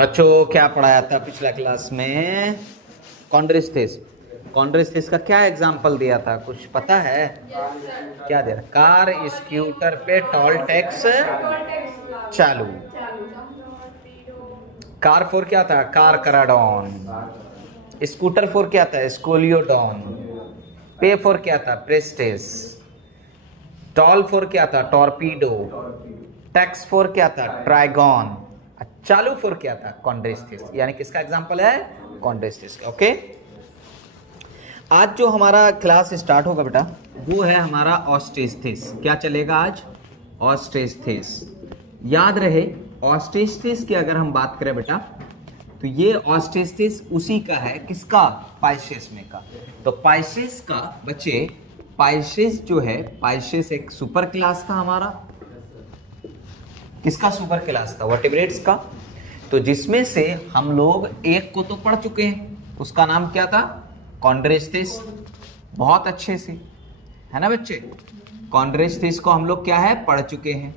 बच्चों क्या पढ़ाया था पिछला क्लास में? कॉन्ड्रिस्थिस। कॉन्ड्रिस्थिस का क्या एग्जाम्पल दिया था, कुछ पता है? क्या दे रहा? कार स्कूटर पे टोल टैक्स चालू। कार फोर क्या था? कार कराडॉन। स्कूटर फोर क्या था? स्कोलियोडॉन। पे फोर क्या था? प्रेस्टेस। टॉल फोर क्या था? टॉर्पीडो। टैक्स फोर क्या था? ट्राइगॉन। चालू फोर क्या था? कॉन्ड्रिस्थिस। यानी किसका एग्जांपल है? कॉन्ड्रिस्थिस। ओके, आज जो हमारा क्लास स्टार्ट होगा बेटा वो है हमारा ऑस्टेस्थेसिस। क्या चलेगा आज? ऑस्टेस्थेसिस। याद रहे ऑस्टेस्थेसिस की अगर हम बात करें बेटा तो ये ऑस्टेस्थेसिस उसी का है, किसका? पाइसेस में का। तो पाइसेस का बच्चे, पाइसेस जो है, पाइसेस एक सुपर क्लास था हमारा। किसका सुपर क्लास था? वर्टिब्रेट्स का। तो जिसमें से हम लोग एक को तो पढ़ चुके हैं, उसका नाम क्या था? कॉन्ड्रिस्थिस। बहुत अच्छे से, है ना बच्चे? कॉन्ड्रिस्थिस को हम लोग क्या है? पढ़ चुके हैं।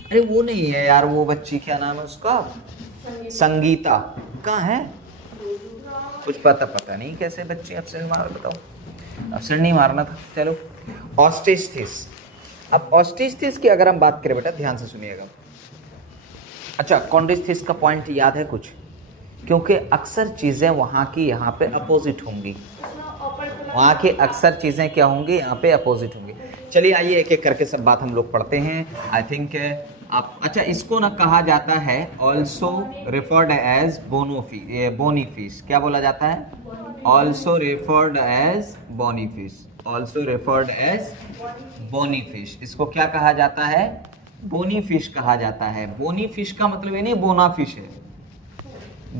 अरे वो नहीं है यार, वो बच्ची क्या नाम है उसका? संगीता। कहाँ है? कुछ पता नहीं कैसे बच्चे अफसर मार, बताओ। अफसर नहीं मारना था। चलो, ऑस्टेस्थेसिस। अब ऑस्टेस्थेसिस की अगर हम बात करें बेटा, ध्यान से सुनिएगा। अच्छा, कॉन्ड्रिस्थिस का पॉइंट याद है कुछ? क्योंकि अक्सर चीजें वहां की यहाँ पे अपोजिट होंगी। वहां की अक्सर चीजें क्या होंगी? यहाँ पे अपोजिट होंगी। चलिए आइए एक एक करके सब बात हम लोग पढ़ते हैं। आई थिंक आप, अच्छा इसको ना कहा जाता है ऑल्सो रेफर्ड एज बोनीफिश। क्या बोला जाता है? Also referred as bony fish. Also referred as bony fish. इसको क्या कहा जाता है? बोनीफिश कहा जाता है। बोनीफिश का मतलब ये नहीं बोनाफिश है।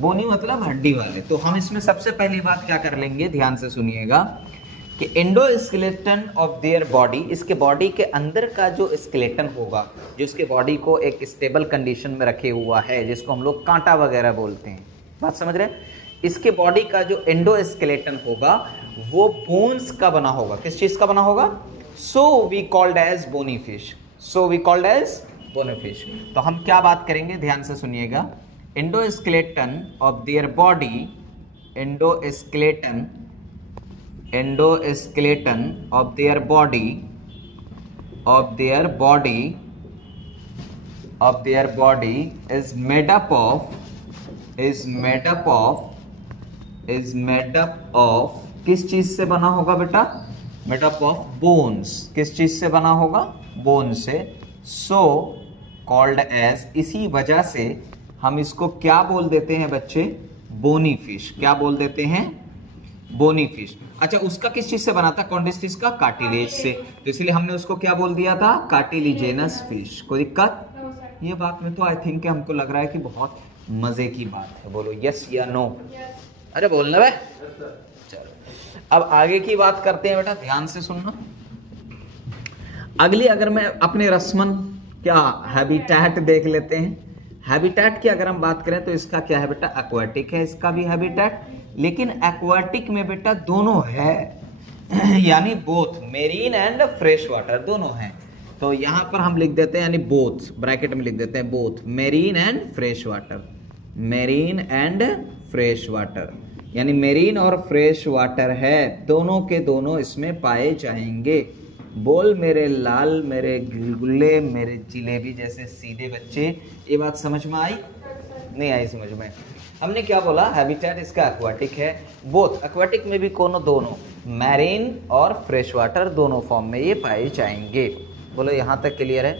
बोनी मतलब हड्डी वाले। तो हम इसमें सबसे पहली बात क्या कर लेंगे, ध्यान से सुनिएगा, कि एंडोस्केलेटन ऑफ देयर बॉडी, इसके बॉडी के अंदर का जो स्केलेटन होगा, जो इसके बॉडी को एक स्टेबल कंडीशन में रखे हुआ है, जिसको हम लोग कांटा वगैरह बोलते हैं, बात समझ रहे हैं? इसके बॉडी का जो एंडोस्केलेटन होगा वो बोन्स का बना होगा। किस चीज का बना होगा? So we called as bony fish. So we called as bony fish. तो हम क्या बात करेंगे, ध्यान से सुनिएगा। Endoskeleton of their body, endoskeleton of their body is made up of किस चीज से बना होगा बेटा? Made up of bones. किस चीज से बना होगा? बोन से। सो कॉल्ड एज, इसी वजह से हम इसको क्या बोल देते हैं बच्चे? Bony fish. क्या बोल देते हैं? Bony fish. अच्छा, उसका किस चीज से बना था? कॉन्ड्रिस्थिस का कार्टिलेज से। तो इसलिए हमने उसको क्या बोल दिया था? कार्टिलिजेनस फिश। कोई दिक्कत? ये बात में तो आई थिंक हमको लग रहा है कि बहुत मजे की बात है। बोलो यस या नो? अरे बोलना बे। चलो अब आगे की बात करते हैं बेटा, ध्यान से सुनना। अगली अगर मैं अपने रस्मन क्या हैबिटेट देख लेते हैं। हैबिटेट की अगर हम बात करें तो इसका क्या है बेटा? एक्वाटिक है इसका भी हैबिटेट। लेकिन एक्वाटिक में बेटा दोनों है यानी both marine and fresh water दोनों हैं। तो यहां पर हम लिख देते हैं, यानी बोथ ब्रैकेट में लिख देते हैं, both marine and fresh water. Marine and fresh water, यानी मेरीन और फ्रेश वाटर है, दोनों के दोनों इसमें पाए जाएंगे। बोल मेरे लाल, मेरे गुलगुल्ले, मेरे जिलेबी जैसे सीधे बच्चे, ये बात समझ में आई? नहीं आई समझ में? हमने क्या बोला? हैबिटेट इसका एक्वाटिक है। बोथ एक्वाटिक में भी दोनों मैरीन और फ्रेश वाटर दोनों फॉर्म में ये पाए जाएंगे। बोलो यहाँ तक क्लियर है?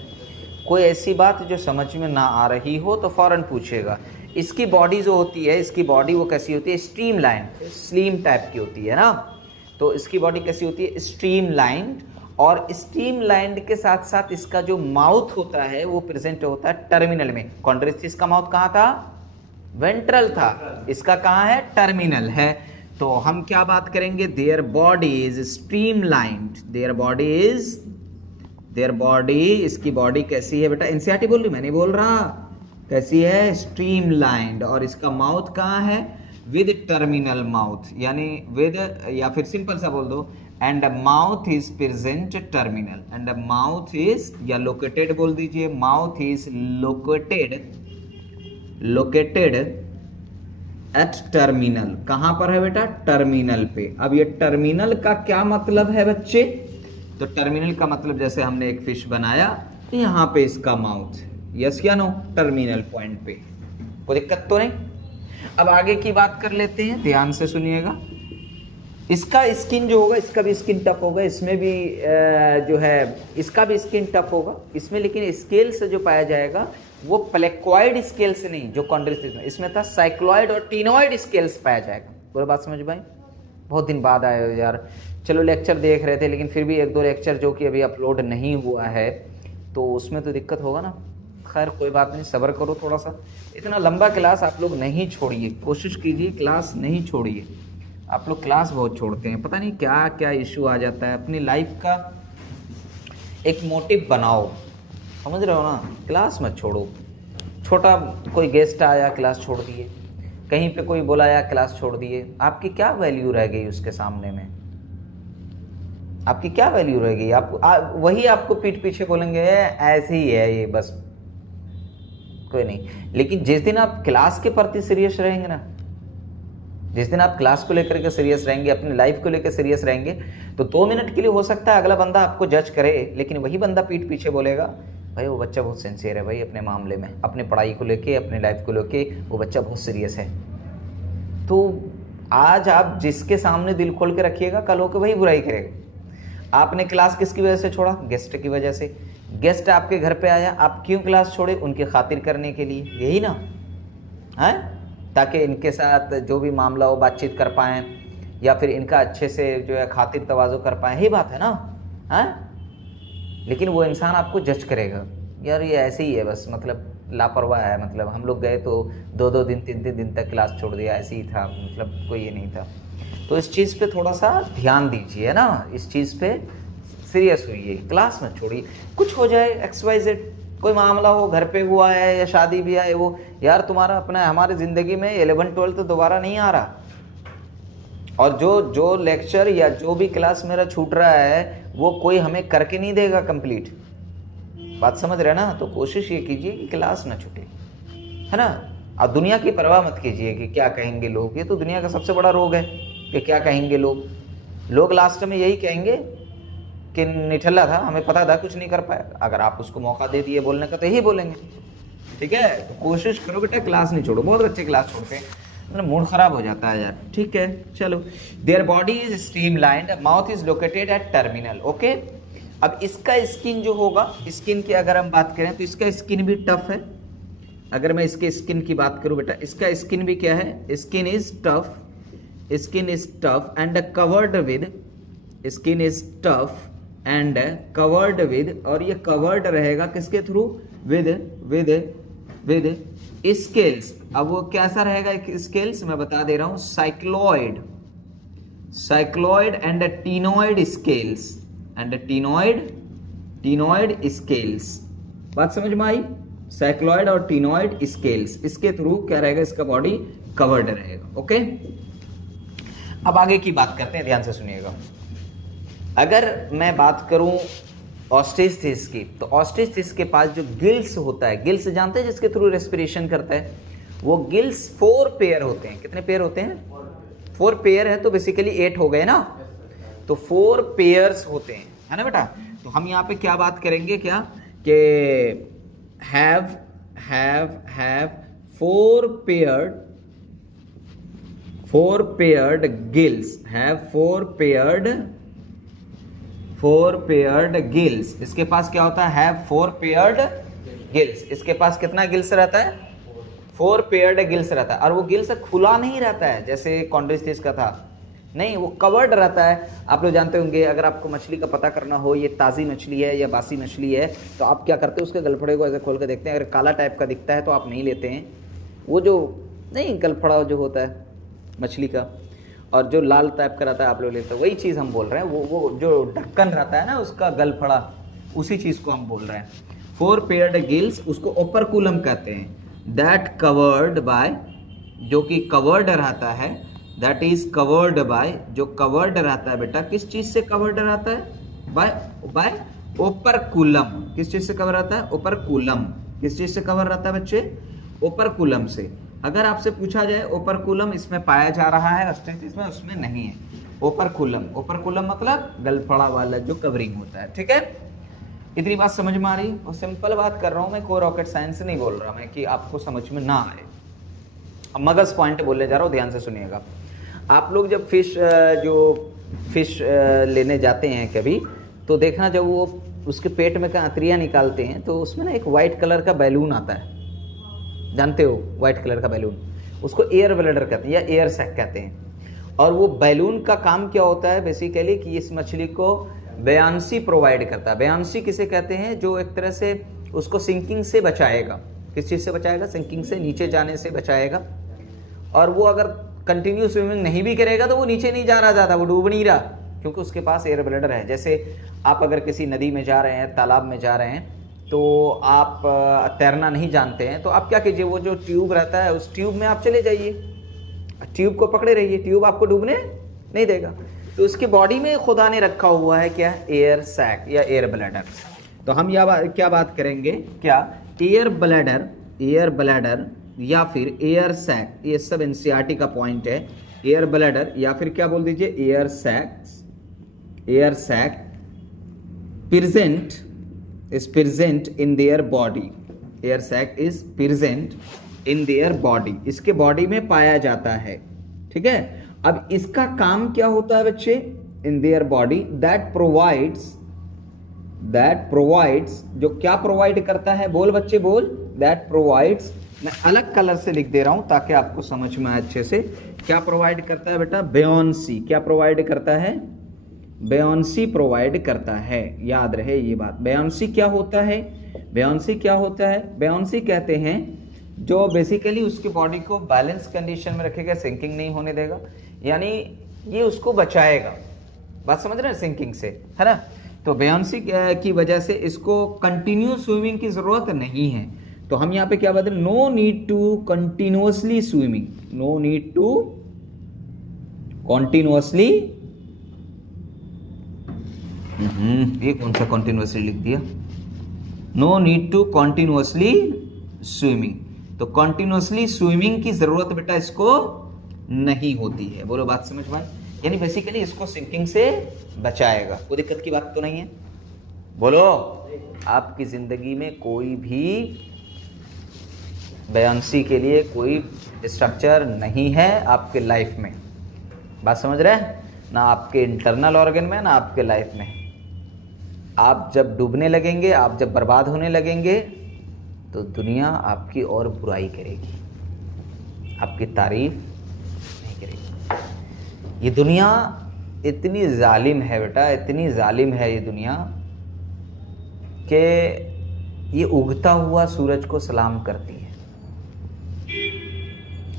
कोई ऐसी बात जो समझ में ना आ रही हो तो फौरन पूछेगा। इसकी बॉडी जो होती है, इसकी बॉडी वो कैसी होती है? स्ट्रीमलाइन, स्लिम टाइप की होती है ना। तो इसकी बॉडी कैसी होती है? स्ट्रीमलाइंड। और स्ट्रीमलाइंड के साथ साथ इसका जो माउथ होता है वो प्रेजेंट होता है टर्मिनल में। कॉन्ड्रिस्थिस का माउथ कहाँ था? वेंट्रल था। इसका कहाँ है? टर्मिनल है। तो हम क्या बात करेंगे? Their body is streamlined. Their body, इसकी बॉडी कैसी है बेटा? एनसीईआरटी बोल रही, मैं नहीं बोल रहा। कैसी है? स्ट्रीमलाइंड। और इसका माउथ कहाँ है? विद टर्मिनल माउथ, यानी विद, या फिर सिंपल सा बोल दो, and mouth is present terminal. And mouth is, या लोकेटेड बोल दीजिए, mouth is located at terminal. कहां पर है बेटा? टर्मिनल पे। अब ये टर्मिनल का क्या मतलब है बच्चे? तो टर्मिनल का मतलब जैसे हमने एक फिश बनाया, यहां पे इसका माउथ, यस या नो? टर्मिनल पॉइंट पे। कोई दिक्कत तो नहीं? अब आगे की बात कर लेते हैं, ध्यान से सुनिएगा। इसका स्किन जो होगा, इसका भी स्किन टफ होगा, इसमें भी जो है इसका भी स्किन टफ होगा इसमें, लेकिन स्केल से जो पाया जाएगा वो प्लेक्वाइड स्केल से नहीं, जो कॉन्ड्रिस्टिस में इसमें था साइक्लॉइड और टीनॉइड स्केल्स पाया जाएगा। पूरी बात समझ भाई? बहुत दिन बाद आए हो यार। चलो लेक्चर देख रहे थे, लेकिन फिर भी एक दो लेक्चर जो कि अभी अपलोड नहीं हुआ है तो उसमें तो दिक्कत होगा ना। खैर कोई बात नहीं, सब्र करो थोड़ा सा। इतना लंबा क्लास आप लोग नहीं छोड़िए, कोशिश कीजिए क्लास नहीं छोड़िए। आप लोग क्लास बहुत छोड़ते हैं, पता नहीं क्या क्या इशू आ जाता है। अपनी लाइफ का एक मोटिव बनाओ, समझ रहे हो ना? क्लास मत छोड़ो। छोटा कोई गेस्ट आया, क्लास छोड़ दिए, कहीं पे कोई बुलाया, क्लास छोड़ दिए। आपकी क्या वैल्यू रह गई उसके सामने में? आपकी क्या वैल्यू रह गई? वही आपको पीठ पीछे बोलेंगे ऐसे ही है ये, बस कोई नहीं। लेकिन जिस दिन आप क्लास के प्रति सीरियस रहेंगे ना, जिस दिन आप क्लास को लेकर के सीरियस रहेंगे, अपनी लाइफ को लेकर सीरियस रहेंगे, तो 2 मिनट के लिए हो सकता है अगला बंदा आपको जज करे, लेकिन वही बंदा पीठ पीछे बोलेगा भाई वो बच्चा बहुत सिंसियर है भाई, अपने मामले में, अपने पढ़ाई को लेके, अपने लाइफ को लेके वो बच्चा बहुत सीरियस है। तो आज आप जिसके सामने दिल खोल के रखिएगा, कल होकर वही बुराई करेगा। आपने क्लास किसकी वजह से छोड़ा? गेस्ट की वजह से। गेस्ट आपके घर पे आया, आप क्यों क्लास छोड़े? उनकी खातिर करने के लिए, यही ना है? ताकि इनके साथ जो भी मामला हो बातचीत कर पाएँ, या फिर इनका अच्छे से जो है खातिर तवाज़ो कर पाएँ, यही बात है ना? है? लेकिन वो इंसान आपको जज करेगा, यार ये ऐसे ही है बस, मतलब लापरवाह है, मतलब हम लोग गए तो 2-2 दिन 3-3 दिन तक क्लास छोड़ दिया, ऐसे ही था, मतलब कोई ये नहीं था। तो इस चीज़ पे थोड़ा सा ध्यान दीजिए ना, इस चीज़ पे सीरियस होइए, क्लास मत छोड़िए। कुछ हो जाए XYZ, कोई मामला हो, घर पे हुआ है या शादी भी है, वो यार तुम्हारा अपना, हमारी ज़िंदगी में 11-12 तो दोबारा नहीं आ रहा, और जो लेक्चर या जो भी क्लास मेरा छूट रहा है वो कोई हमें करके नहीं देगा कंप्लीट। बात समझ रहे ना? तो कोशिश ये कीजिए कि क्लास ना छूटे, है ना? और दुनिया की परवाह मत कीजिए कि क्या कहेंगे लोग। ये तो दुनिया का सबसे बड़ा रोग है कि क्या कहेंगे लोग। लोग लास्ट में यही कहेंगे कि निठल्ला था, हमें पता था, कुछ नहीं कर पाया। अगर आप उसको मौका दे दिए बोलने का तो यही बोलेंगे। ठीक है, तो कोशिश करो बेटा क्लास नहीं छोड़ो। बहुत बच्चे क्लास छोड़ते हैं, मतलब मूड खराब हो जाता है यार। ठीक है, चलो। Their body is streamlined, mouth is located at terminal. Okay, अब इसका स्किन जो होगा, स्किन की अगर हम बात करें तो इसका स्किन भी टफ है। अगर मैं इसके स्किन की बात करूं बेटा, इसका स्किन भी क्या है? Skin is tough, skin is tough and covered with, skin is tough and covered with, और ये कवर्ड रहेगा किसके थ्रू? With scales. अब वो कैसा रहेगा स्केल्स? मैं बता दे रहा हूं, cycloid and ctenoid scales, and ctenoid scales. बात समझ में आई? साइक्लॉइड और टीनॉइड स्केल्स, इसके थ्रू क्या रहेगा? इसका बॉडी कवर्ड रहेगा। ओके, अब आगे की बात करते हैं, ध्यान से सुनिएगा। अगर मैं बात करूं ऑस्ट्रिच की, तो ऑस्ट्रिच के पास जो गिल्स होता है, गिल्स जानते हैं जिसके थ्रू रेस्पिरेशन करता है, वो गिल्स 4 पेयर होते हैं। कितने पेयर होते हैं? 4 पेयर है, तो बेसिकली 8 हो गए ना, तो 4 पेयर्स होते हैं, है ना बेटा? तो हम यहाँ पे क्या बात करेंगे, क्या कि have 4 paired gills, have 4 paired gills। इसके पास क्या होता है? have 4 paired gills। इसके पास कितना गिल्स रहता है? 4 paired गिल्स रहता है, और वो गिल्स खुला नहीं रहता है जैसे कॉन्ड्रिस्टिस का था, नहीं, वो कवर्ड रहता है। आप लोग जानते होंगे, अगर आपको मछली का पता करना हो, ये ताज़ी मछली है या बासी मछली है, तो आप क्या करते हैं? उसके गलफड़े को ऐसे खोल कर देखते हैं। अगर काला टाइप का दिखता है तो आप नहीं लेते हैं, वो जो नहीं गलफड़ा जो होता है मछली का, और जो लाल टाइप का रहता है आप लोग लेते हैं। वही चीज़ हम बोल रहे हैं, वो जो ढक्कन रहता है ना उसका गलफड़ा, उसी चीज़ को हम बोल रहे हैं। 4 paired गिल्स, उसको ओपरकुलम कहते हैं। दैट कवर्ड बाय, जो कि कवर्ड रहता है, दैट इज कवर्ड बाय, जो कवर्ड रहता है बेटा, किस चीज से कवर्ड रहता है? By operculum. किस चीज से कवर रहता है? ओपरकुलम। किस चीज से कवर रहता है बच्चे? ओपरकुलम से। अगर आपसे पूछा जाए ओपरकुलम इसमें पाया जा रहा है, ऑस्टियोसिस में उसमें नहीं है। ओपरकुलम, ओपरकुलम मतलब गलफड़ा वाला जो कवरिंग होता है, ठीक है। इतनी बात समझ में आ रही? और सिंपल बात कर रहा हूं मैं, कोई रॉकेट साइंस नहीं बोल रहा मैं कि आपको समझ में ना आए। अब मगज पॉइंट बोलने जा रहा हूं, ध्यान से सुनिएगा। आप लोग जब फिश लेने जाते हैं कभी, तो देखना जब वो उसके पेट में का आंतरियाँ निकालते हैं तो उसमें ना एक वाइट कलर का बैलून आता है, जानते हो? वाइट कलर का बैलून, उसको एयर ब्लैडर कहते हैं या एयर सैक कहते हैं। और वो बैलून का काम क्या होता है बेसिकली कि इस मछली को बेयांसी प्रोवाइड करता है। बेयांसी किसे कहते हैं? जो एक तरह से उसको सिंकिंग से बचाएगा। किस चीज़ से बचाएगा? सिंकिंग से, नीचे जाने से बचाएगा। और वो अगर कंटिन्यू स्विमिंग नहीं भी करेगा तो वो नीचे नहीं जा रहा ज़्यादा, वो डूब नहीं रहा, क्योंकि उसके पास एयर ब्लैडर है। जैसे आप अगर किसी नदी में जा रहे हैं, तालाब में जा रहे हैं, तो आप तैरना नहीं जानते हैं, तो आप क्या कीजिए, वो जो ट्यूब रहता है उस ट्यूब में आप चले जाइए, ट्यूब को पकड़े रहिए, ट्यूब आपको डूबने नहीं देगा। तो उसकी बॉडी में खुदा ने रखा हुआ है क्या? एयर सैक या एयर ब्लैडर। तो हम क्या बात करेंगे, क्या एयर ब्लैडर या फिर एयर सैक, ये सब एनसीईआरटी का पॉइंट है। एयर ब्लैडर या फिर क्या बोल दीजिए, air sac is present in their body, air sac is present in their body, इसके बॉडी में पाया जाता है, ठीक है। अब इसका काम क्या होता है बच्चे? in their body that provides, जो क्या प्रोवाइड करता है? बोल बच्चे बोल। that provides, मैं अलग कलर से लिख दे रहा हूं ताकि आपको समझ में आए अच्छे से। क्या प्रोवाइड करता है बेटा? बेयोंसी। क्या प्रोवाइड करता है? बेयोंसी प्रोवाइड करता है, याद रहे ये बात। बेयोंसी क्या होता है? बेयोंसी कहते हैं जो बेसिकली उसकी बॉडी को बैलेंस कंडीशन में रखेगा, सिंकिंग नहीं होने देगा, यानी ये उसको बचाएगा। बात समझ रहे हैं? सिंकिंग से, है ना। तो बेयोंसी की वजह से इसको कंटिन्यू स्विमिंग की जरूरत नहीं है। तो हम यहाँ पे क्या बता रहे? No need to continuously swimming, no need to continuously, ये कौन सा कॉन्टिन्यूअसली लिख दिया? No need to continuously swimming. तो कॉन्टिन्यूअसली स्विमिंग की जरूरत बेटा इसको नहीं होती है। बोलो बात समझ में? यानी बेसिकली इसको सिंकिंग से बचाएगा। कोई दिक्कत की बात तो नहीं है? बोलो। आपकी जिंदगी में कोई भी बेयोंसी के लिए कोई स्ट्रक्चर नहीं है आपके लाइफ में। बात समझ रहे हैं? ना आपके इंटरनल ऑर्गन में, ना आपके लाइफ में। आप जब डूबने लगेंगे, आप जब बर्बाद होने लगेंगे, तो दुनिया आपकी और बुराई करेगी, आपकी तारीफ नहीं करेगी। ये दुनिया इतनी जालिम है बेटा, इतनी जालिम है ये दुनिया कि ये उगता हुआ सूरज को सलाम करती है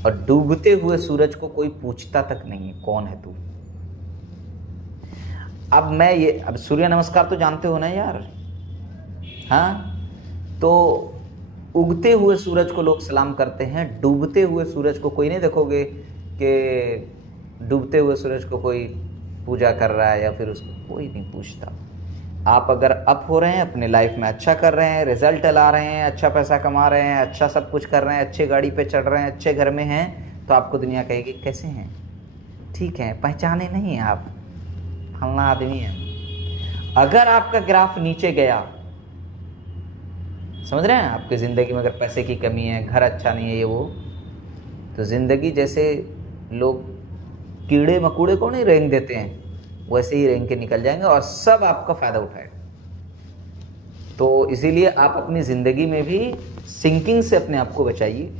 और डूबते हुए सूरज को कोई पूछता तक नहीं कौन है तू। अब सूर्य नमस्कार तो जानते हो ना यार, हाँ। तो उगते हुए सूरज को लोग सलाम करते हैं, डूबते हुए सूरज को कोई नहीं देखोगे कि डूबते हुए सूरज को कोई पूजा कर रहा है या फिर उसको कोई नहीं पूछता। आप अगर अप हो रहे हैं, अपने लाइफ में अच्छा कर रहे हैं, रिजल्ट ला रहे हैं, अच्छा पैसा कमा रहे हैं, अच्छा सब कुछ कर रहे हैं, अच्छे गाड़ी पे चढ़ रहे हैं, अच्छे घर में हैं, तो आपको दुनिया कहेगी कैसे हैं, ठीक है, पहचाने नहीं हैं आप, फलना आदमी है। अगर आपका ग्राफ नीचे गया, समझ रहे हैं, आपकी ज़िंदगी में अगर पैसे की कमी है, घर अच्छा नहीं है, ये वो, तो ज़िंदगी जैसे लोग कीड़े मकोड़े को नहीं रेंग देते हैं, वैसे ही रेंग के निकल जाएंगे और सब आपका फ़ायदा उठाएगा। तो इसीलिए आप अपनी ज़िंदगी में भी सिंकिंग से अपने आप को बचाइए,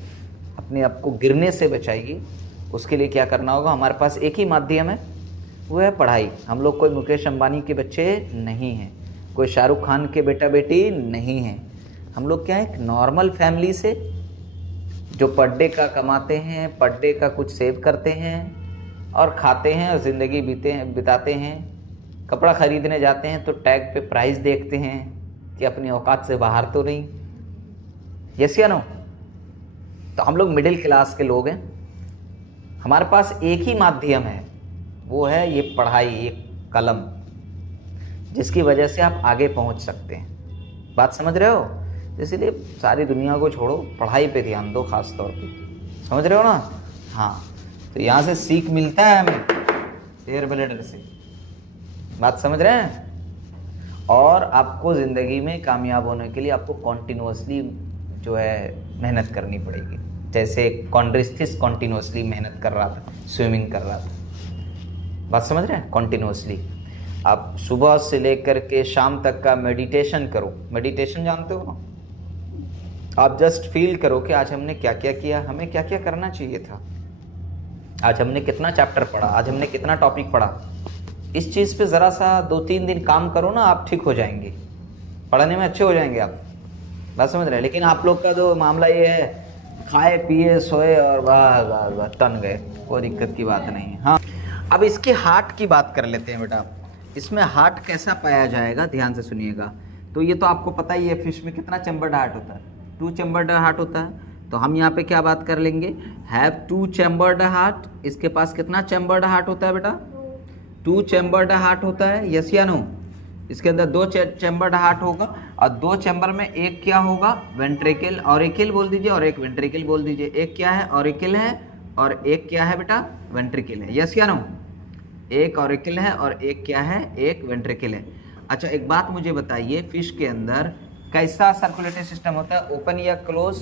अपने आप को गिरने से बचाइए। उसके लिए क्या करना होगा? हमारे पास एक ही माध्यम है, वो है पढ़ाई। हम लोग कोई मुकेश अंबानी के बच्चे नहीं हैं, कोई शाहरुख खान के बेटा बेटी नहीं हैं। हम लोग क्या है, एक नॉर्मल फैमिली से जो पर डे का कमाते हैं, पर डे का कुछ सेव करते हैं और खाते हैं और ज़िंदगी बिताते हैं। कपड़ा ख़रीदने जाते हैं तो टैग पे प्राइस देखते हैं कि अपनी औकात से बाहर तो नहीं, यस या नो। तो हम लोग मिडिल क्लास के लोग हैं, हमारे पास एक ही माध्यम है, वो है ये पढ़ाई, एक कलम, जिसकी वजह से आप आगे पहुंच सकते हैं। बात समझ रहे हो? इसीलिए सारी दुनिया को छोड़ो, पढ़ाई पे ध्यान दो खास तौर पे, समझ रहे हो ना। हाँ, तो यहाँ से सीख मिलता है हमें एयर ब्लडर से, बात समझ रहे हैं। और आपको ज़िंदगी में कामयाब होने के लिए आपको कॉन्टिन्यूसली जो है मेहनत करनी पड़ेगी। जैसे कॉन्ड्रिस्थिस कॉन्टिन्यूसली मेहनत कर रहा था, स्विमिंग कर रहा था, बात समझ रहे हैं। कॉन्टिन्यूसली आप सुबह से लेकर के शाम तक का मेडिटेशन करो। मेडिटेशन जानते हो ना, आप जस्ट फील करो कि आज हमने क्या क्या किया, हमें क्या क्या करना चाहिए था, आज हमने कितना चैप्टर पढ़ा, आज हमने कितना टॉपिक पढ़ा। इस चीज़ पे ज़रा सा 2-3 दिन काम करो ना, आप ठीक हो जाएंगे, पढ़ने में अच्छे हो जाएंगे आप, बात समझ रहे हैं। लेकिन आप लोग का जो मामला ये है, खाए पिए सोए और वाह तन गए, कोई दिक्कत की बात नहीं है। हाँ, अब इसके हार्ट की बात कर लेते हैं बेटा। इसमें हार्ट कैसा पाया जाएगा, ध्यान से सुनिएगा। तो ये तो आपको पता ही है, फिश में कितना चैम्बर्ड हार्ट होता है, 2 चैम्बर्ड हार्ट होता है। तो हम यहाँ पे क्या बात कर लेंगे, हैव 2 चैम्बर्ड हार्ट। इसके पास कितना चैम्बर्ड हार्ट होता है बेटा, 2 चैम्बर्ड हार्ट होता है, यस या नो। इसके अंदर 2 चैम्बर्ड हार्ट होगा और 2 चैम्बर में एक क्या होगा, वेंट्रिकल, ऑरिकल बोल दीजिए, और एक वेंट्रिकल बोल दीजिए। एक क्या है, ऑरिकल है, और एक क्या है बेटा, वेंट्रिकल है, यस या नो। एक ऑरिकल है और एक क्या है, एक वेंट्रिकल है। अच्छा, एक बात मुझे बताइए, फिश के अंदर कैसा सर्कुलेटरी सिस्टम होता है, ओपन या क्लोज?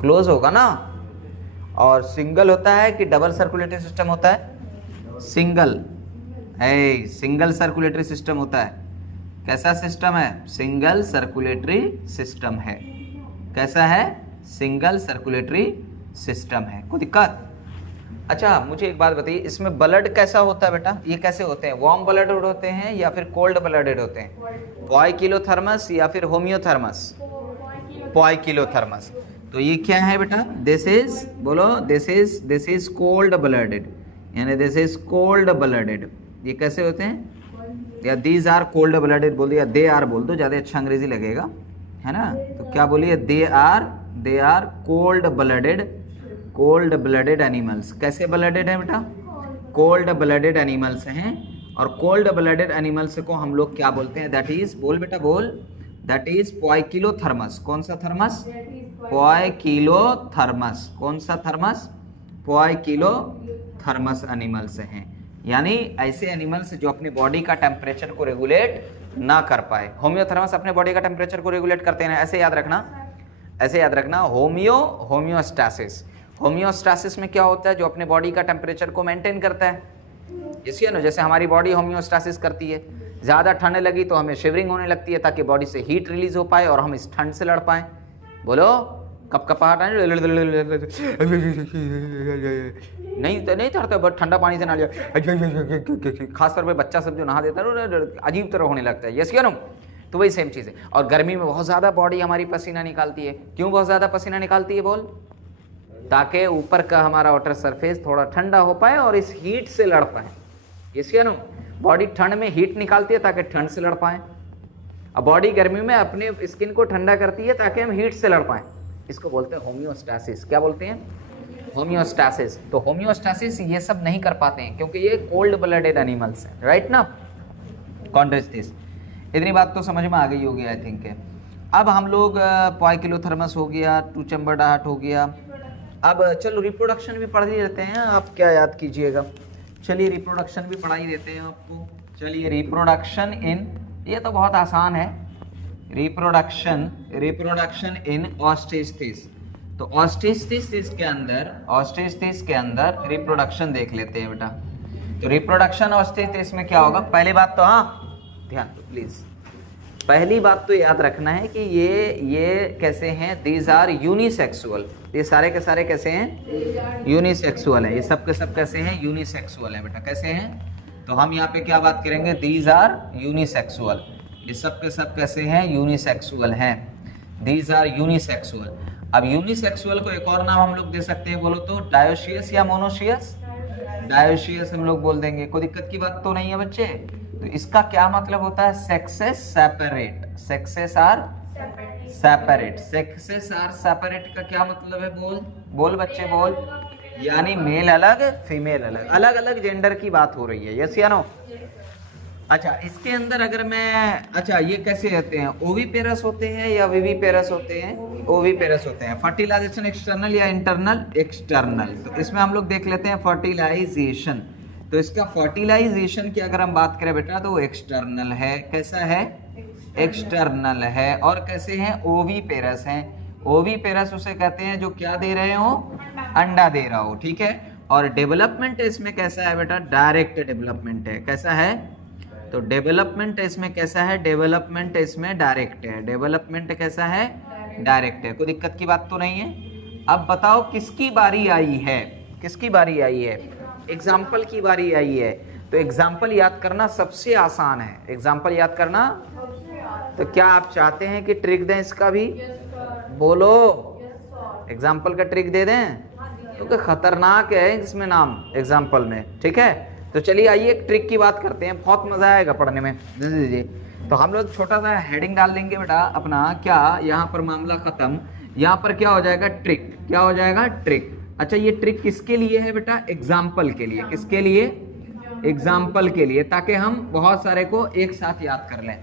क्लोज होगा ना। और सिंगल होता है कि डबल सर्कुलेटरी सिस्टम होता है? सिंगल सिंगल सर्कुलेटरी सिस्टम होता है। कैसा सिस्टम है, सिंगल सर्कुलेटरी सिस्टम है। कैसा है, सिंगल सर्कुलेटरी सिस्टम है, कोई दिक्कत? अच्छा, मुझे एक बात बताइए, इसमें ब्लड कैसा होता है बेटा, ये कैसे होते हैं, वार्म ब्लडेड होते हैं या फिर कोल्ड ब्लडेड होते हैं? पॉइकिलोथर्मस या फिर होम्योथर्मस? पॉइकिलोथर्मस। तो ये क्या है बेटा, दिस इज, बोलो, दिस इज कोल्ड ब्लडेड, यानी दिस इज कोल्ड ब्लडेड। ये कैसे होते हैं, या दीज आर कोल्ड ब्लडेड बोल दिया, दे आर बोल दो, ज़्यादा अच्छा अंग्रेजी लगेगा, है ना। तो क्या बोलिए, they are cold blooded animals. कैसे ब्लडेड है बेटा, कोल्ड ब्लडेड एनिमल्स हैं। और कोल्ड ब्लडेड एनिमल्स को हम लोग क्या बोलते हैं, दैट इज, बोल बेटा बोल, दैट इज पॉइकिलोथर्मस। कौन सा थर्मस, पॉइकिलोथर्मस। कौन सा थर्मस, पॉइकिलोथर्मस एनिमल्स हैं। यानी ऐसे एनिमल्स जो अपनी बॉडी का टेम्परेचर को रेगुलेट ना कर पाए। होम्योथर्मस अपने बॉडी का टेम्परेचर को रेगुलेट करते हैं, ऐसे याद रखना, ऐसे याद रखना। होम्योस्टैसिस, होम्योस्टैसिस में क्या होता है, जो अपने बॉडी का टेम्परेचर को मेंटेन करता है, इसलिए ना, जैसे हमारी बॉडी होम्योस्टैसिस करती है, ज़्यादा ठंड लगी तो हमें शिवरिंग होने लगती है ताकि बॉडी से हीट रिलीज हो पाए और हम इस ठंड से लड़ पाए। बोलो, कपकपाहट नहीं चढ़ता, बट ठंडा पानी से ना लिया, खासतौर पे बच्चा सब जो नहा देता है अजीब तरह होने लगता है, यस या नो। तो वही सेम चीज़ है। और गर्मी में बहुत ज़्यादा बॉडी हमारी पसीना निकालती है। क्यों बहुत ज़्यादा पसीना निकालती है बोल, ताकि ऊपर का हमारा वाटर सरफेस थोड़ा ठंडा हो पाए और इस हीट से लड़ पाए, यस या नो। बॉडी ठंड में हीट निकालती है ताकि ठंड से लड़ पाए, और बॉडी गर्मी में अपने स्किन को ठंडा करती है ताकि हम हीट से लड़ पाए। इसको बोलते हैं होम्योस्टैसिस। क्या बोलते हैं, होम्योस्टैसिस। तो होम्योस्टैसिस ये सब नहीं कर पाते हैं क्योंकि ये कोल्ड ब्लडेड एनिमल्स हैं, राइट ना। कॉन्ट्रेस्टिस, इतनी बात तो समझ में आ गई होगी आई थिंक। अब हम लोग पॉइकिलोथर्मस हो गया, 2 चैम्बर्ड हार्ट हो गया। अब चलो रिप्रोडक्शन भी पढ़ ही लेते हैं, आप क्या याद कीजिएगा। चलिए रिप्रोडक्शन भी पढ़ा ही देते हैं आपको। चलिए रिप्रोडक्शन इन, ये तो बहुत आसान है, रिप्रोडक्शन इन ऑस्टिस्टिस। तो ऑस्टिस्टिस के अंदर रिप्रोडक्शन देख लेते हैं बेटा। तो रिप्रोडक्शन ऑस्टिस्टिस में क्या होगा, पहली बात तो, हाँ ध्यान दो प्लीज, पहली बात तो याद रखना है कि ये कैसे हैं, दीज आर यूनिसेक्सुअल। ये सारे के सारे कैसे हैं, यूनिसेक्सुअल है। ये सब के सब कैसे हैं, यूनिसेक्सुअल है बेटा। कैसे हैं, तो हम यहाँ पे क्या बात करेंगे, दीज आर यूनिसेक्सुअल। ये सब के सब कैसे हैं, यूनिसेक्सुअल हैं, दीज आर यूनिसेक्सुअल। अब यूनिसेक्सुअल को एक और नाम हम लोग दे सकते हैं, बोलो तो, डायोशियस या मोनोशियस। डायोशियस हम लोग बोल देंगे, कोई दिक्कत की बात तो नहीं है बच्चे। तो इसका क्या मतलब होता है, sexes separate. Sexes are separate. Sexes are separate का क्या मतलब है, बोल बच्चे बोल। यानी मेल अलग फीमेल अलग, अलग अलग जेंडर की बात हो रही है, यस या नो। अच्छा, इसके अंदर अगर मैं, अच्छा ये कैसे रहते हैं, ओविपेरस होते हैं या विविपेरस होते हैं? ओविपेरस होते हैं। फर्टिलाइजेशन एक्सटर्नल या इंटरनल? एक्सटर्नल। तो इसमें हम लोग देख लेते हैं फर्टिलाइजेशन। तो इसका फर्टिलाइजेशन की अगर हम बात करें बेटा तो वो एक्सटर्नल है। कैसा है? एक्सटर्नल है। और कैसे हैं? ओविपेरस हैं। ओविपेरस उसे कहते हैं जो क्या दे रहे हो? अंडा दे रहा हो, ठीक है। और डेवलपमेंट इसमें कैसा है बेटा? डायरेक्ट डेवलपमेंट है। कैसा है? तो डेवलपमेंट इसमें कैसा है? डेवलपमेंट इसमें डायरेक्ट है। डेवलपमेंट कैसा है? डायरेक्ट है। कोई दिक्कत की बात तो नहीं है। अब बताओ किसकी बारी आई है? किसकी बारी आई है? एग्जाम्पल की बारी आई है। तो एग्जाम्पल याद करना सबसे आसान है। एग्जाम्पल याद करना। तो क्या आप चाहते हैं कि ट्रिक दें इसका भी? बोलो, एग्जाम्पल का ट्रिक दे दें? क्योंकि खतरनाक है इसमें नाम, एग्जाम्पल में, ठीक है। तो चलिए आइए एक ट्रिक की बात करते हैं, बहुत मजा आएगा पढ़ने में। जी। तो हम लोग छोटा सा हेडिंग डाल देंगे बेटा अपना, क्या यहाँ पर मामला खत्म। यहाँ पर क्या हो जाएगा? ट्रिक। क्या हो जाएगा? ट्रिक। अच्छा, ये ट्रिक किसके लिए है बेटा? एग्जाम्पल के लिए। किसके लिए? एग्जाम्पल के लिए, ताकि हम बहुत सारे को एक साथ याद कर लें।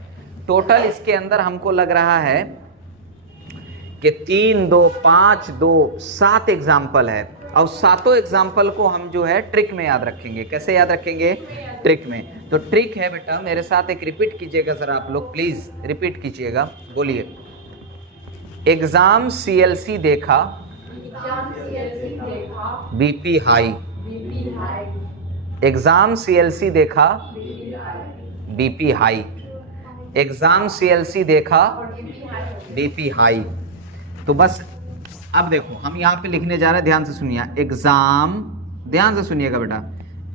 टोटल इसके अंदर हमको लग रहा है कि 3, 2, 5, 2, 7 एग्जाम्पल है। और सातों एग्जाम्पल को हम जो है ट्रिक में याद रखेंगे। कैसे याद रखेंगे? ट्रिक में। तो ट्रिक है बेटा, मेरे साथ एक रिपीट कीजिएगा जरा आप लोग, प्लीज रिपीट कीजिएगा। बोलिए। एग्जाम सीएलसी देखा, बीपी हाई। एग्जाम सीएलसी देखा, बीपी हाई। एग्जाम सीएलसी देखा, बीपी हाई। तो बस अब देखो हम यहाँ पे लिखने जा रहे हैं, ध्यान से सुनिए। एग्जाम, ध्यान से सुनिएगा बेटा।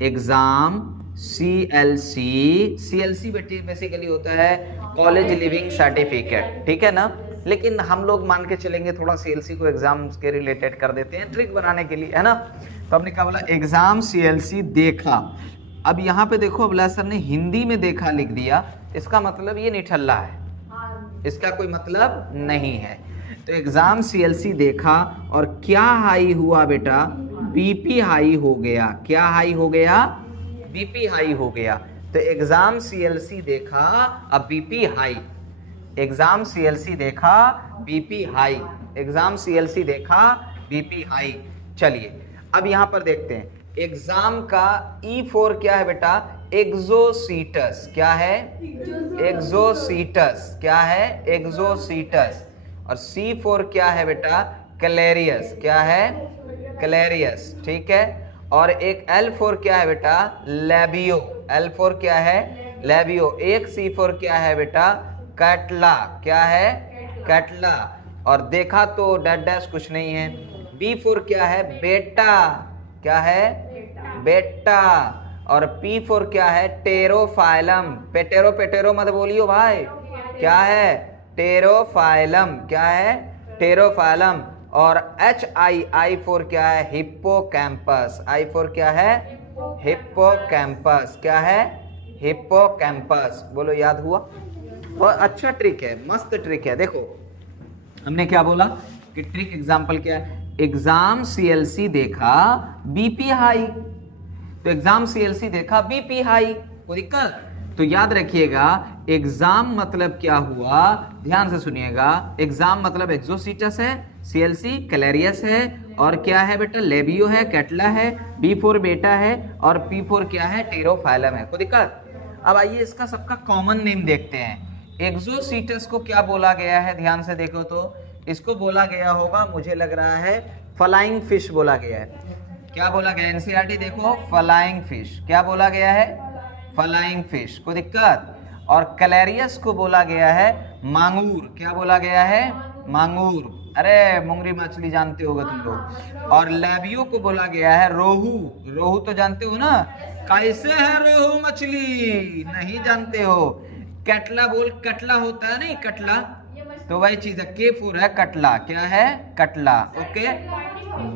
एग्जाम सीएलसी, सीएलसी बेसिकली होता है कॉलेज लिविंग सर्टिफिकेट, ठीक है ना। लेकिन हम लोग मान के चलेंगे थोड़ा सीएलसी को एग्जाम के रिलेटेड कर देते हैं ट्रिक बनाने के लिए, है ना। तो हमने क्या बोला? एग्जाम सीएलसी देखा। अब यहाँ पे देखो अबला सर ने हिंदी में देखा लिख दिया, इसका मतलब ये निठल्ला है, इसका कोई मतलब नहीं है। तो एग्जाम सीएलसी देखा और क्या हाई हुआ बेटा? बीपी हाई हो गया। क्या हाई हो गया? बीपी हाई हो गया। तो एग्जाम सीएलसी देखा, अब बीपी हाई। एग्जाम सीएलसी देखा, बीपी हाई। एग्जाम सीएलसी देखा, बीपी हाई। चलिए अब यहां पर देखते हैं एग्जाम का E4 क्या है बेटा? एक्सोसीटस। क्या है? एक्सोसीटस। क्या है? एक्सोसीटस। और C4 क्या है बेटा? कैलेरियस। क्या है? कैलेरियस, ठीक है। और एक L4 क्या है बेटा? लेबियो। L4 क्या है? लेबियो। एक C4 क्या है बेटा? कैटला। क्या है? कैटला। और देखा तो डैश डैश कुछ नहीं है। B4 क्या है? बेटा। क्या है? बेटा। और P4 क्या है? टेरोफाइलम। पेटेरो पेटेरो मत बोलियो भाई। क्या है? टेरोफाइलम। क्या है? टेरोफाइलम। और I4 क्या है? हिप्पोकैम्पस। I4 क्या है? हिप्पोकैम्पस। क्या है? हिप्पोकैम्पस। बोलो, याद हुआ? बहुत अच्छा ट्रिक है, मस्त ट्रिक है। देखो हमने क्या बोला कि ट्रिक एग्जाम्पल क्या है? एग्जाम सीएलसी देखा, बीपी हाई। तो एग्जाम सीएलसी देखा, बीपी हाई, कोई दिक्कत? तो याद रखिएगा एग्जाम मतलब क्या हुआ, ध्यान से सुनिएगा। एग्जाम मतलब एक्सोसीटस है, सीएलसी कैलेरियस है, और क्या है बेटा? लेबियो है, कैटला है, B4 बेटा है, और P4 क्या है? टेरोफाइलम है। कोई दिक्कत? अब आइए इसका सबका कॉमन नेम देखते हैं। एक्सोसीटस को क्या बोला गया है? ध्यान से देखो तो इसको बोला गया होगा, मुझे लग रहा है फ्लाइंग फिश बोला गया है। क्या बोला गया? एनसीईआरटी देखो, फ्लाइंग फिश। क्या बोला गया है? Flying fish. कोई दिक्कत? और कैलेरियस को बोला गया है मांगूर। क्या बोला गया है? मांगूर। अरे मुंगरी मछली जानते होगे तुम लोग। और लेबियो को बोला गया है रोहू। रोहू तो जानते हो ना? कैसे है रोहू मछली? नहीं जानते हो। कटला बोल, कटला होता है नहीं, कटला, तो वही चीज है। K4 है कटला। क्या है? कटला। ओके।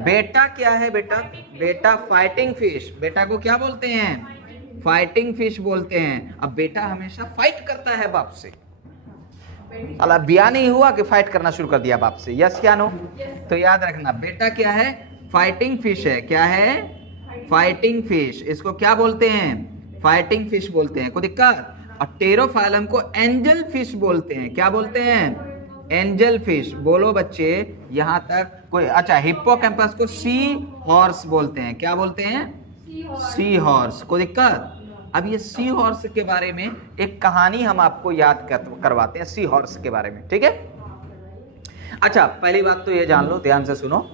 बेटा क्या है बेटा? बेटा फाइटिंग फिश। बेटा को क्या बोलते हैं? फाइटिंग फिश बोलते हैं। अब बेटा हमेशा फाइट करता है बाप से। अला बिया नहीं हुआ कि फाइट करना शुरू कर दिया बाप से। यस क्या नो? तो याद रखना बेटा क्या है? फाइटिंग फिश है। क्या है? Fighting fish. इसको क्या बोलते हैं? फाइटिंग फिश बोलते हैं। कोई दिक्कत? और टेरोफाइलम को एंजल फिश बोलते हैं। क्या बोलते हैं? Angel fish. बोलो बच्चे यहां तक कोई? अच्छा, हिप्पोकैम्पस को सी हॉर्स बोलते हैं। क्या बोलते हैं? Sea horse. कोई दिक्कत? अब ये सी हॉर्स के बारे में एक कहानी हम आपको याद करवाते हैं, सी हॉर्स के बारे में, ठीक है? अच्छा, पहली बात तो ये जान लो, ध्यान से सुनो।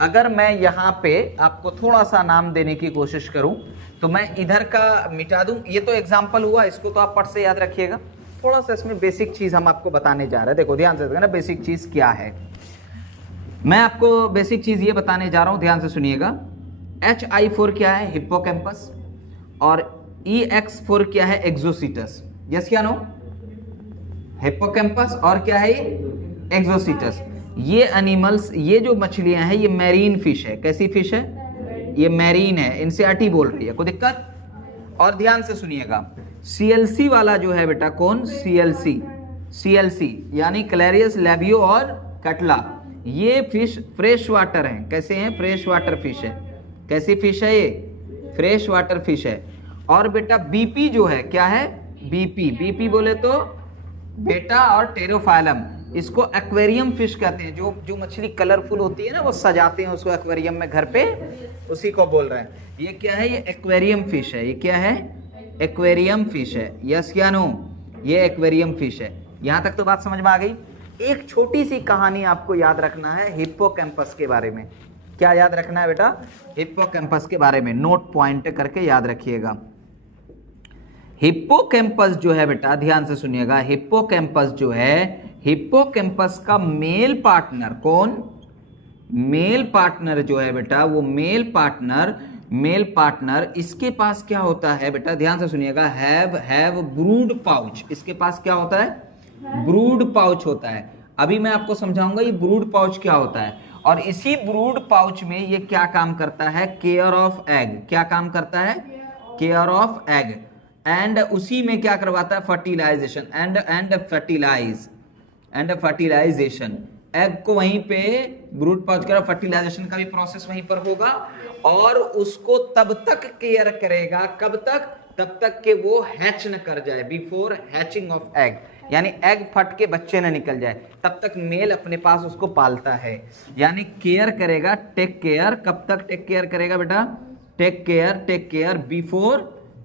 अगर मैं यहाँ पे आपको थोड़ा सा नाम देने की कोशिश करूं तो मैं इधर का मिटा दूं। ये तो एग्जाम्पल हुआ, इसको तो आप पढ़ से याद रखिएगा। थोड़ा सा इसमें बेसिक चीज हम आपको बताने जा रहे हैं। देखो ध्यान से देखना, बेसिक चीज क्या है। मैं आपको बेसिक चीज ये बताने जा रहा हूं, ध्यान से सुनिएगा। HI4 क्या है? हिप्पोकैम्पस। और EX4 क्या है? एक्सोसिटस। यस क्या नो? हिप्पोकैम्पस और क्या है? एक्सोसिटस। ये एनिमल्स, ये जो मछलियां हैं, ये मैरीन फिश है। कैसी फिश है? ये मैरीन है। एनसीईआरटी बोल रही है, कोई दिक्कत? और ध्यान से सुनिएगा, CLC वाला जो है बेटा, कौन? CLC यानी क्लैरियस, लैबियो और कटला। ये फिश फ्रेश वाटर हैं। कैसे हैं? फ्रेश वाटर फिश है। कैसी फिश है ये? फ्रेश वाटर फिश है। और बेटा BP जो है, क्या है? BP बोले तो बेटा और टेरोफाइलम, इसको एक्वेरियम फिश कहते हैं। जो मछली कलरफुल होती है ना, वो सजाते हैं उसको एक्वेरियम में घर पे, उसी को बोल रहे हैं। ये क्या है? ये एक्वेरियम फिश है। ये क्या है? एक्वेरियम फिश है। यस या नो? ये एक्वेरियम फिश है। यहां तक तो बात समझ में आ गई। एक छोटी सी कहानी आपको याद रखना है हिप्पोकैम्पस के बारे में। क्या याद रखना है बेटा? हिप्पोकैम्पस के बारे में नोट पॉइंट करके याद रखिएगा। हिप्पोकैम्पस जो है बेटा, ध्यान से सुनिएगा, हिप्पोकैम्पस जो है, हिप्पोकैम्पस का मेल पार्टनर कौन? मेल पार्टनर जो है बेटा, वो मेल पार्टनर इसके पास क्या होता है बेटा? ध्यान से सुनिएगा, हैव ब्रूड पाउच। इसके पास क्या होता है? ब्रूड पाउच होता है। अभी मैं आपको समझाऊंगा ये ब्रूड पाउच क्या होता है। और इसी ब्रूड पाउच में ये क्या काम करता है? Care of egg. क्या काम करता है? Care of egg. एंड उसी में क्या करवाता है? Fertilisation and fertilisation. एग को वहीं पे ब्रूड पाउच करा, फर्टिलाइजेशन का भी प्रोसेस वहीं पर होगा। और उसको तब तक केयर करेगा, कब तक? तब तक के वो हैच न कर जाए, बिफोर हैचिंग ऑफ एग, यानी एग फट के बच्चे न निकल जाए, तब तक मेल अपने पास उसको पालता है। यानी केयर करेगा, टेक केयर। कब तक टेक केयर करेगा बेटा? टेक केयर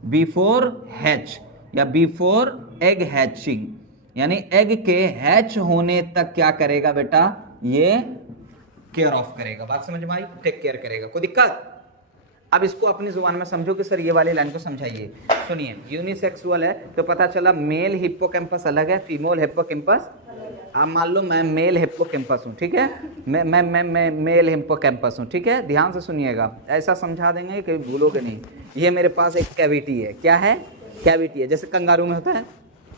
बिफोर हैच या बिफोर एग हैचिंग, यानी एग के हैच होने तक क्या करेगा बेटा? ये केयर ऑफ करेगा। बात समझ में आई? टेक केयर करेगा। कोई दिक्कत? अब इसको अपनी जुबान में समझो कि सर ये वाली लाइन को समझाइए। सुनिए, यूनिसेक्सुअल है तो पता चला मेल हिप्पोकैम्पस अलग है, फीमेल हिप्पोकैम्पस। आप मान लो मैं मेल हिप्पोकैम्पस हूँ, ठीक है? मैं मेल हिप्पोकैम्पस हूँ, ठीक है? ध्यान से सुनिएगा, ऐसा समझा देंगे कि भूलोगे नहीं। ये मेरे पास एक कैविटी है। क्या है? कैविटी है। जैसे कंगारू में होता है,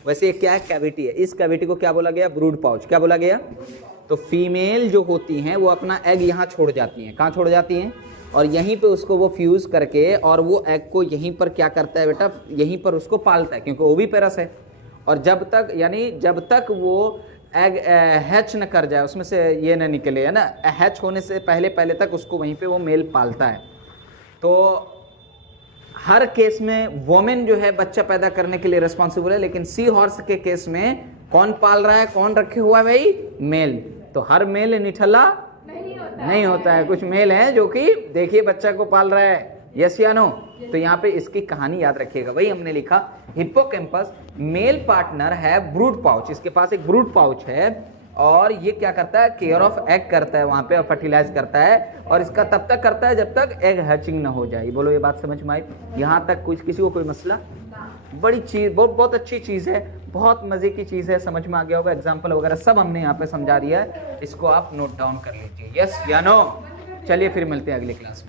वैसे एक क्या है? कैविटी है। इस कैविटी को क्या बोला गया? Brood pouch. क्या बोला गया? तो फीमेल जो होती हैं वो अपना एग यहाँ छोड़ जाती हैं। कहाँ छोड़ जाती हैं? और यहीं पे उसको वो फ्यूज करके, और वो एग को यहीं पर क्या करता है बेटा? यहीं पर उसको पालता है, क्योंकि वो भी पेरस है। और जब तक वो एग हैच न कर जाए, उसमें से ये न निकले, है ना, हैच होने से पहले तक उसको वहीं पे वो मेल पालता है। तो हर केस में वोमेन जो है बच्चा पैदा करने के लिए रिस्पॉन्सिबल है, लेकिन सी हॉर्स के केस में कौन पाल रहा है? कौन रखे हुआ है भाई? मेल। तो हर मेल निठल्ला नहीं होता है। कुछ मेल है जो कि देखिए बच्चा को पाल रहा है। यस या नो? तो यहाँ पे इसकी कहानी याद रखिएगा। वही हमने लिखा, हिप्पोकैम्पस मेल पार्टनर है ब्रूड पाउच। इसके पास एक ब्रूड पाउच है और ये क्या करता है? केयर ऑफ एग करता है वहां पे और फर्टिलाइज करता है। और इसका तब तक करता है जब तक एग हैचिंग ना हो जाए। बोलो ये बात समझ में आई? यहाँ तक कुछ किसी को कोई मसला? बड़ी चीज, बहुत अच्छी चीज है, बहुत मजे की चीज है। समझ में आ गया होगा। एग्जाम्पल वगैरह सब हमने यहाँ पे समझा दिया है, इसको आप नोट डाउन कर लीजिए। यस या नो? चलिए फिर मिलते हैं अगली क्लास में।